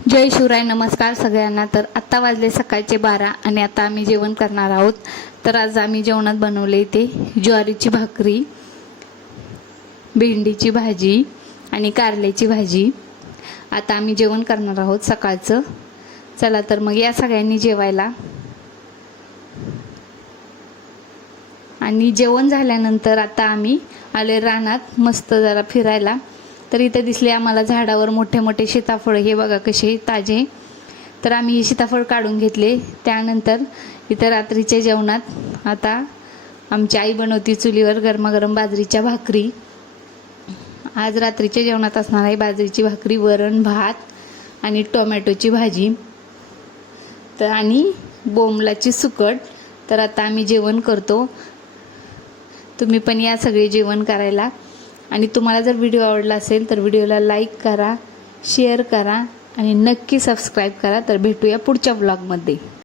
जय शिवराय, नमस्कार सगळ्यांना। तर आता वाजले सकाळचे 12 आणि आता आम्ही जेवण करणार आहोत। तर आज आम्ही जेवणात बनवले ते ज्वारीची भाकरी, भेंडीची भाजी आणि कारल्याची भाजी। आता आम्ही जेवण करणार आहोत सकाळचं। चला तर मग या सगळ्यांनी जेवायला। आणि जेवण झाल्यानंतर आता आम्ही आले रानात मस्त जरा फिरायला। तर इथे दिसले आम्हाला झाडावर मोठे मोठे सीताफळ, हे बघा कसे ताजे। तर आम्ही हे सीताफळ काढून घेतले। त्यानंतर इथे रात्रीच्या जेवणात आता आमची आई बनवती चुलीवर गरमागरम बाजरीच्या भाकरी। आज रात्रीच्या जेवणात असणार आहे बाजरीची भाकरी, वरण भात आणि टोमॅटोची भाजी तर आणि बोंबलाची सुकट। तर आता आम्ही जेवण करतो। तुम्ही पण या सगळे जेवण करायला। आणि तुम्हाला जर व्हिडिओ आवडला असेल तर व्हिडिओला लाईक करा, शेअर करा आणि नक्की सबस्क्राईब करा। तर भेटूया पुढच्या व्लॉगमध्ये।